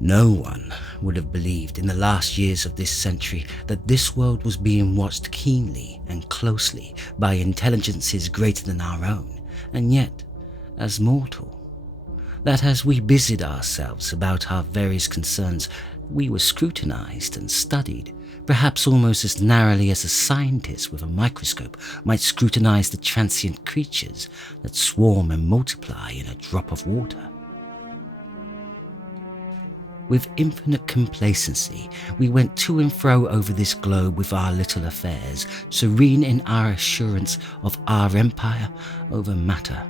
No one would have believed in the last years of this century that this world was being watched keenly and closely by intelligences greater than our own, and yet, as mortal, that as we busied ourselves about our various concerns, we were scrutinized and studied, perhaps almost as narrowly as a scientist with a microscope might scrutinize the transient creatures that swarm and multiply in a drop of water. With infinite complacency, we went to and fro over this globe with our little affairs, serene in our assurance of our empire over matter.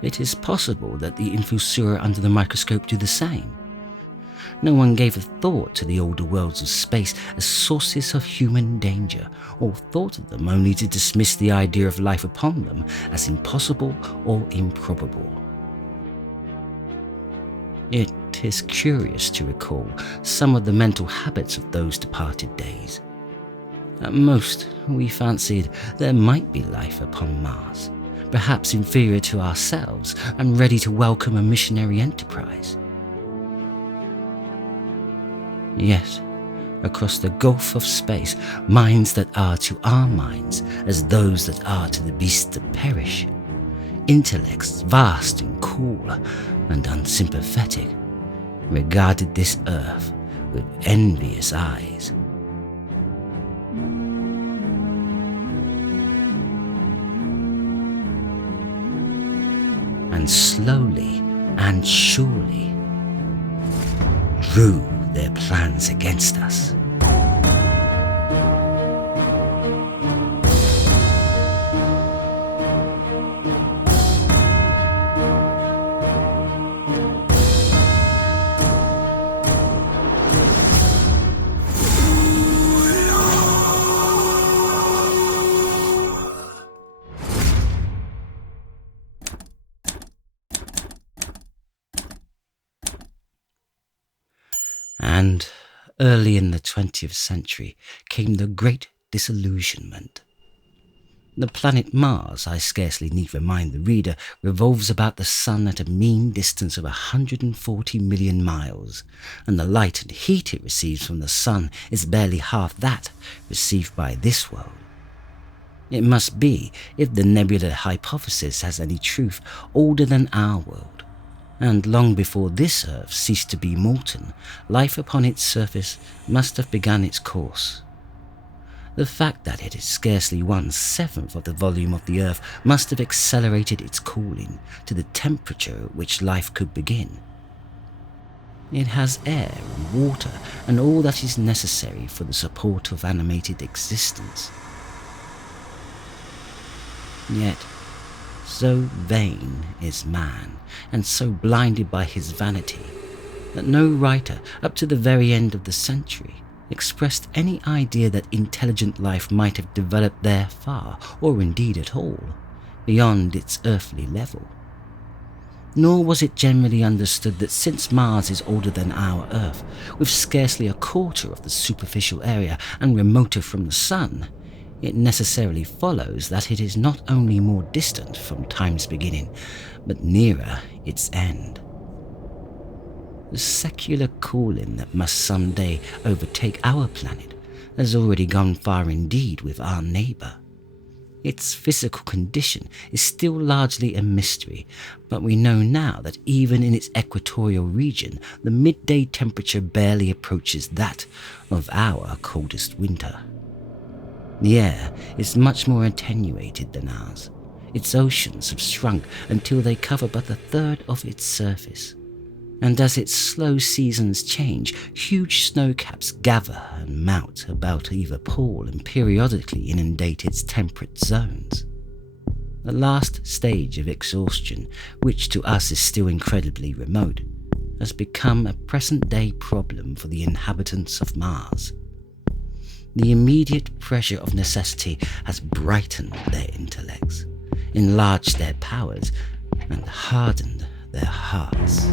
It is possible that the infusura under the microscope do the same. No one gave a thought to the older worlds of space as sources of human danger, or thought of them only to dismiss the idea of life upon them as impossible or improbable. It is curious to recall some of the mental habits of those departed days. At most, we fancied there might be life upon Mars, perhaps inferior to ourselves and ready to welcome a missionary enterprise. Yet, across the gulf of space, minds that are to our minds as those that are to the beasts that perish, intellects vast and cool and unsympathetic, regarded this earth with envious eyes. And slowly and surely drew their plans against us. And early in the 20th century came the Great Disillusionment. The planet Mars, I scarcely need remind the reader, revolves about the Sun at a mean distance of 140 million miles, and the light and heat it receives from the Sun is barely half that received by this world. It must be, if the nebular hypothesis has any truth, older than our world. And long before this Earth ceased to be molten, life upon its surface must have begun its course. The fact that it is scarcely 1/7 of the volume of the Earth must have accelerated its cooling to the temperature at which life could begin. It has air and water and all that is necessary for the support of animated existence. Yet, so vain is man, and so blinded by his vanity, that no writer, up to the very end of the century, expressed any idea that intelligent life might have developed there far, or indeed at all, beyond its earthly level. Nor was it generally understood that since Mars is older than our Earth, with scarcely a quarter of the superficial area and remoter from the Sun, it necessarily follows that it is not only more distant from time's beginning, but nearer its end. The secular cooling that must someday overtake our planet has already gone far indeed with our neighbour. Its physical condition is still largely a mystery, but we know now that even in its equatorial region, the midday temperature barely approaches that of our coldest winter. The air is much more attenuated than ours. Its oceans have shrunk until they cover but a third of its surface. And as its slow seasons change, huge snowcaps gather and mount about either pole and periodically inundate its temperate zones. The last stage of exhaustion, which to us is still incredibly remote, has become a present-day problem for the inhabitants of Mars. The immediate pressure of necessity has brightened their intellects, enlarged their powers, and hardened their hearts.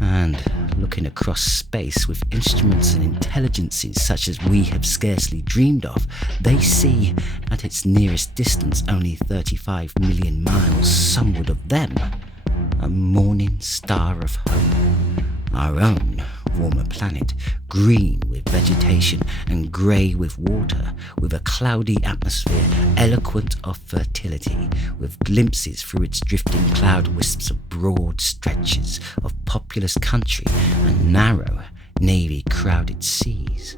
And look galloping across space with instruments and intelligences such as we have scarcely dreamed of, they see, at its nearest distance only 35 million miles sunward of them, a morning star of hope, our own warmer planet, green with vegetation and grey with water, with a cloudy atmosphere eloquent of fertility, with glimpses through its drifting cloud wisps of broad stretches of populous country and narrow, navy-crowded seas.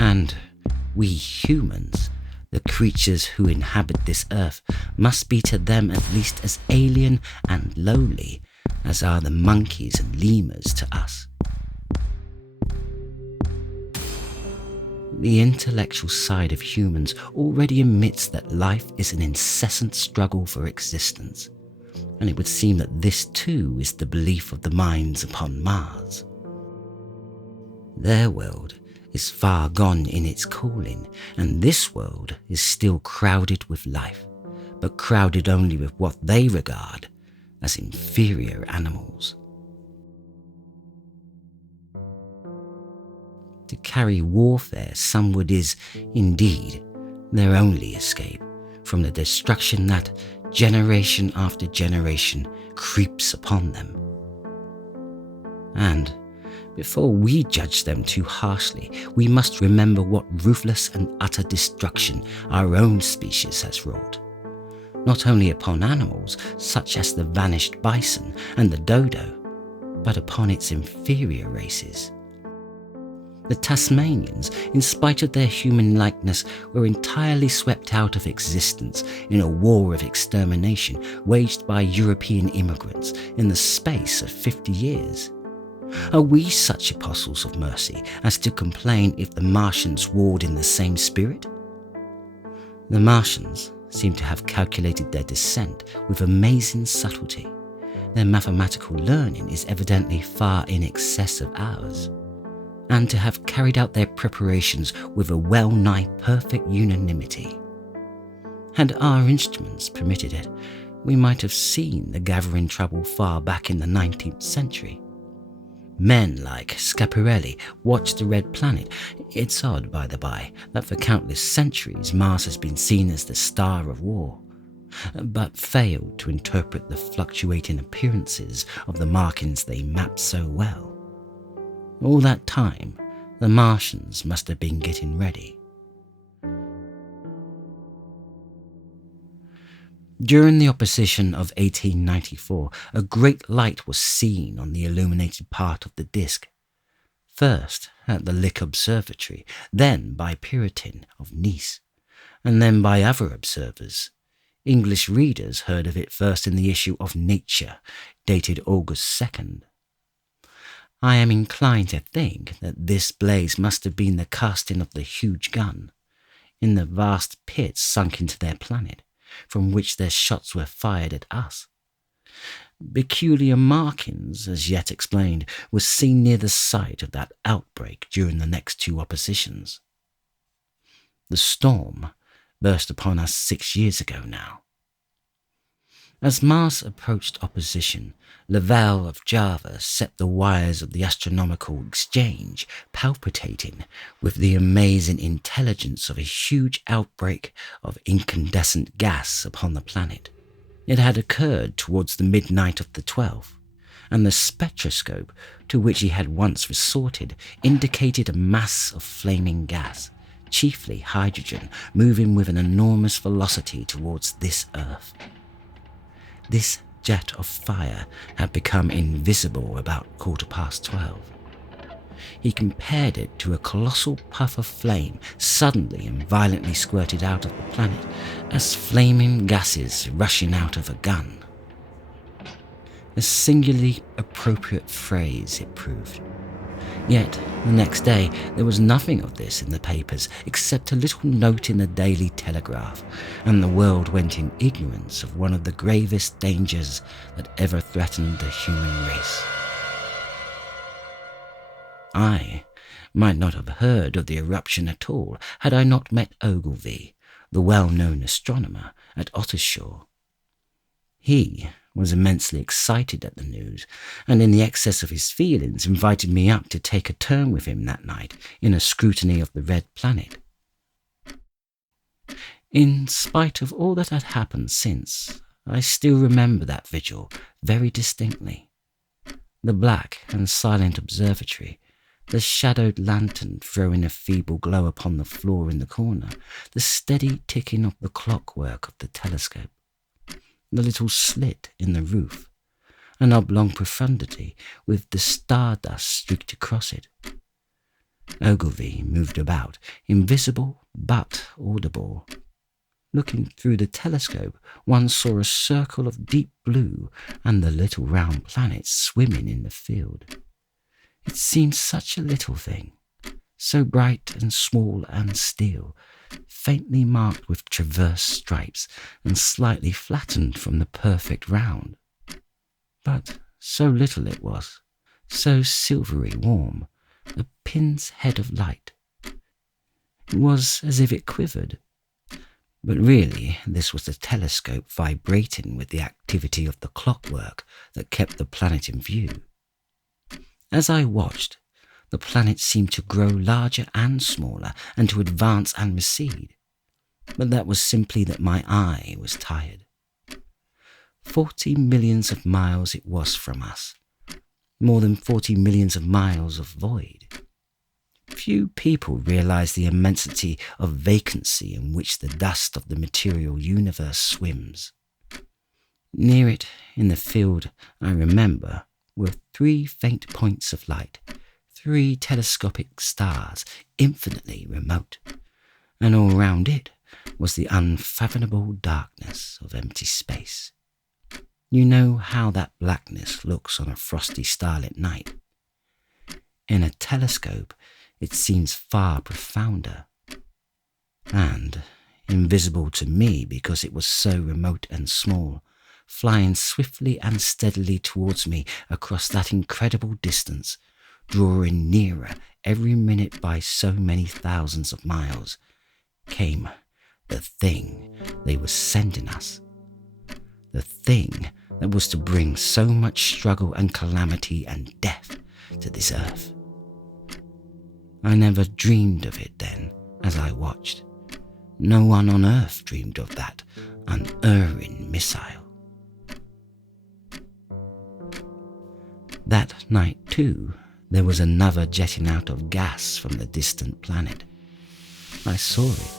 And we humans, the creatures who inhabit this earth, must be to them at least as alien and lowly as are the monkeys and lemurs to us. The intellectual side of humans already admits that life is an incessant struggle for existence, and it would seem that this too is the belief of the minds upon Mars. Their world is far gone in its cooling, and this world is still crowded with life, but crowded only with what they regard as inferior animals. To carry warfare somewhat is, indeed, their only escape from the destruction that, generation after generation, creeps upon them. And before we judge them too harshly, we must remember what ruthless and utter destruction our own species has wrought, not only upon animals such as the vanished bison and the dodo, but upon its inferior races. The Tasmanians, in spite of their human likeness, were entirely swept out of existence in a war of extermination waged by European immigrants in the space of 50 years. Are we such apostles of mercy as to complain if the Martians warred in the same spirit? The Martians seem to have calculated their descent with amazing subtlety. Their mathematical learning is evidently far in excess of ours, and to have carried out their preparations with a well-nigh perfect unanimity. Had our instruments permitted it, we might have seen the gathering trouble far back in the 19th century. Men like Schiaparelli watched the red planet. It's odd, by the by, that for countless centuries Mars has been seen as the star of war, but failed to interpret the fluctuating appearances of the markings they map so well. All that time, the Martians must have been getting ready. During the opposition of 1894, a great light was seen on the illuminated part of the disk, first at the Lick Observatory, then by Puritin of Nice, and then by other observers. English readers heard of it first in the issue of Nature, dated August 2nd. I am inclined to think that this blaze must have been the casting of the huge gun, in the vast pits sunk into their planet, from which their shots were fired at us. Peculiar markings, as yet explained, were seen near the site of that outbreak during the next two oppositions. The storm burst upon us 6 years ago now. As Mars approached opposition, Laval of Java set the wires of the astronomical exchange palpitating with the amazing intelligence of a huge outbreak of incandescent gas upon the planet. It had occurred towards the midnight of the 12th, and the spectroscope to which he had once resorted indicated a mass of flaming gas, chiefly hydrogen, moving with an enormous velocity towards this Earth. This jet of fire had become invisible about 12:15. He compared it to a colossal puff of flame suddenly and violently squirted out of the planet, as flaming gases rushing out of a gun. A singularly appropriate phrase it proved. Yet, the next day, there was nothing of this in the papers except a little note in the Daily Telegraph, and the world went in ignorance of one of the gravest dangers that ever threatened the human race. I might not have heard of the eruption at all had I not met Ogilvy, the well-known astronomer, at Ottershaw. He was immensely excited at the news, and in the excess of his feelings invited me up to take a turn with him that night in a scrutiny of the red planet. In spite of all that had happened since, I still remember that vigil very distinctly. The black and silent observatory, the shadowed lantern throwing a feeble glow upon the floor in the corner, the steady ticking of the clockwork of the telescope, the little slit in the roof, an oblong profundity with the stardust streaked across it. Ogilvy moved about, invisible but audible. Looking through the telescope, one saw a circle of deep blue and the little round planets swimming in the field. It seemed such a little thing, so bright and small and still, faintly marked with traverse stripes and slightly flattened from the perfect round. But so little it was, so silvery warm, a pin's head of light. It was as if it quivered. But really, this was the telescope vibrating with the activity of the clockwork that kept the planet in view. As I watched, the planet seemed to grow larger and smaller and to advance and recede. But that was simply that my eye was tired. 40 millions of miles it was from us, more than 40 millions of miles of void. Few people realize the immensity of vacancy in which the dust of the material universe swims. Near it, in the field, I remember, were 3 faint points of light, 3 telescopic stars, infinitely remote, and all round it was the unfathomable darkness of empty space. You know how that blackness looks on a frosty starlit night. In a telescope, it seems far profounder, and invisible to me because it was so remote and small, flying swiftly and steadily towards me across that incredible distance, drawing nearer every minute by so many thousands of miles, came the thing they were sending us. The thing that was to bring so much struggle and calamity and death to this earth. I never dreamed of it then as I watched. No one on earth dreamed of that unerring missile. That night, too, there was another jetting out of gas from the distant planet. I saw it.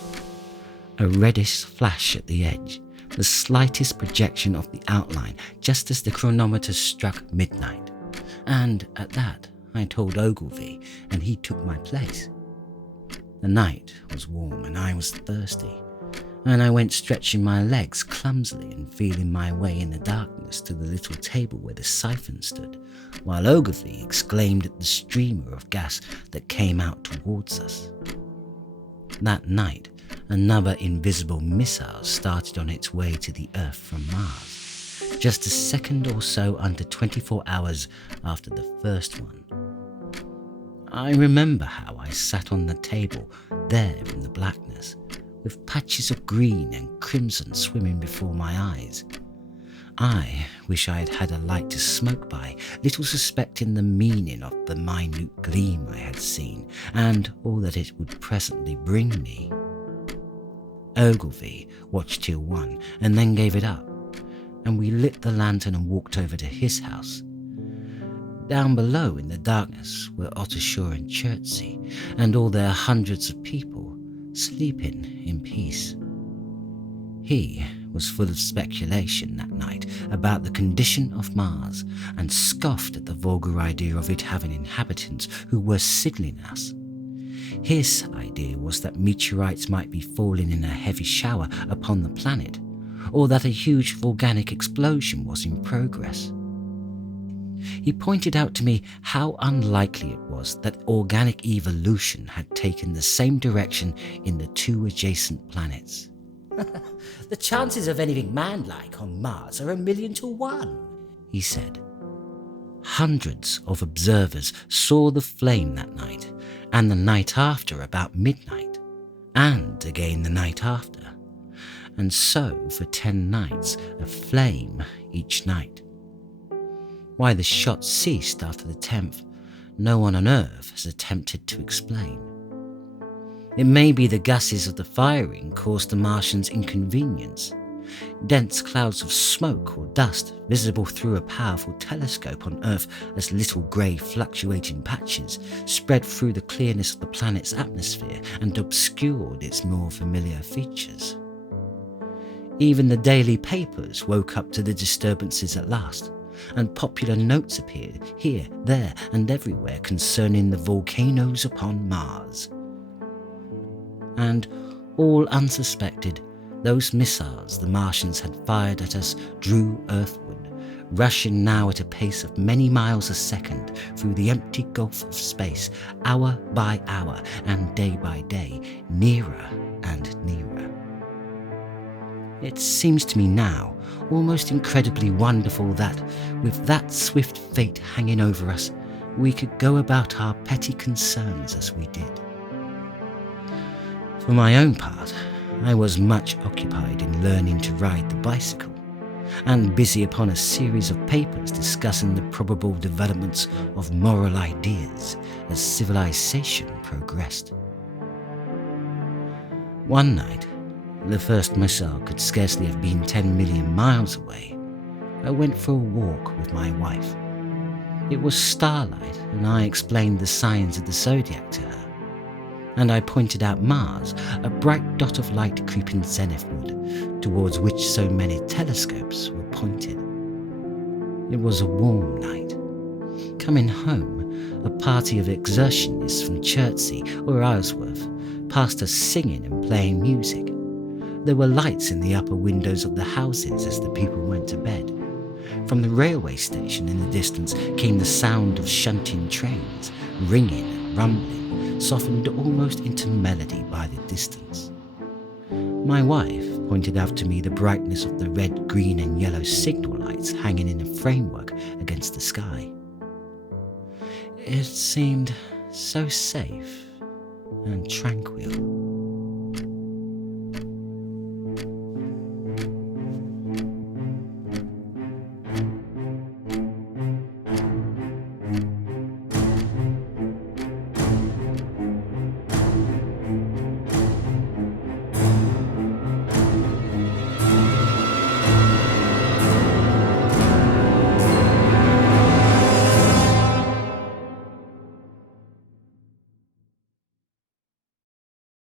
A reddish flash at the edge, the slightest projection of the outline just as the chronometer struck midnight. And at that, I told Ogilvy, and he took my place. The night was warm and I was thirsty, and I went stretching my legs clumsily and feeling my way in the darkness to the little table where the siphon stood, while Ogilvy exclaimed at the streamer of gas that came out towards us. That night, another invisible missile started on its way to the Earth from Mars, just a second or so under 24 hours after the first one. I remember how I sat on the table there in the blackness, with patches of green and crimson swimming before my eyes. I wish I had had a light to smoke by, little suspecting the meaning of the minute gleam I had seen, and all that it would presently bring me. Ogilvy watched till 1 and then gave it up, and we lit the lantern and walked over to his house. Down below in the darkness were Ottershaw and Chertsey, and all their hundreds of people sleeping in peace. He was full of speculation that night about the condition of Mars, and scoffed at the vulgar idea of it having inhabitants who were signaling us. His idea was that meteorites might be falling in a heavy shower upon the planet, or that a huge volcanic explosion was in progress. He pointed out to me how unlikely it was that organic evolution had taken the same direction in the two adjacent planets. The chances of anything man-like on Mars are 1,000,000 to 1, he said. Hundreds of observers saw the flame that night, and the night after about midnight, and again the night after, and so for 10 nights, a flame each night. Why the shots ceased after the 10th, no one on Earth has attempted to explain. It may be the gases of the firing caused the Martians inconvenience. Dense clouds of smoke or dust visible through a powerful telescope on Earth as little grey fluctuating patches spread through the clearness of the planet's atmosphere and obscured its more familiar features. Even the daily papers woke up to the disturbances at last, and popular notes appeared here, there and everywhere concerning the volcanoes upon Mars. And, all unsuspected, those missiles the Martians had fired at us drew earthward, rushing now at a pace of many miles a second through the empty gulf of space, hour by hour and day by day, nearer and nearer. It seems to me now almost incredibly wonderful that, with that swift fate hanging over us, we could go about our petty concerns as we did. For my own part, I was much occupied in learning to ride the bicycle, and busy upon a series of papers discussing the probable developments of moral ideas as civilization progressed. One night, the first missile could scarcely have been 10 million miles away, I went for a walk with my wife. It was starlight, and I explained the signs of the zodiac to her. And I pointed out Mars, a bright dot of light creeping zenithward, towards which so many telescopes were pointed. It was a warm night. Coming home, a party of excursionists from Chertsey or Isleworth passed us singing and playing music. There were lights in the upper windows of the houses as the people went to bed. From the railway station in the distance came the sound of shunting trains, ringing and rumbling, softened almost into melody by the distance. My wife pointed out to me the brightness of the red, green and yellow signal lights hanging in a framework against the sky. It seemed so safe and tranquil.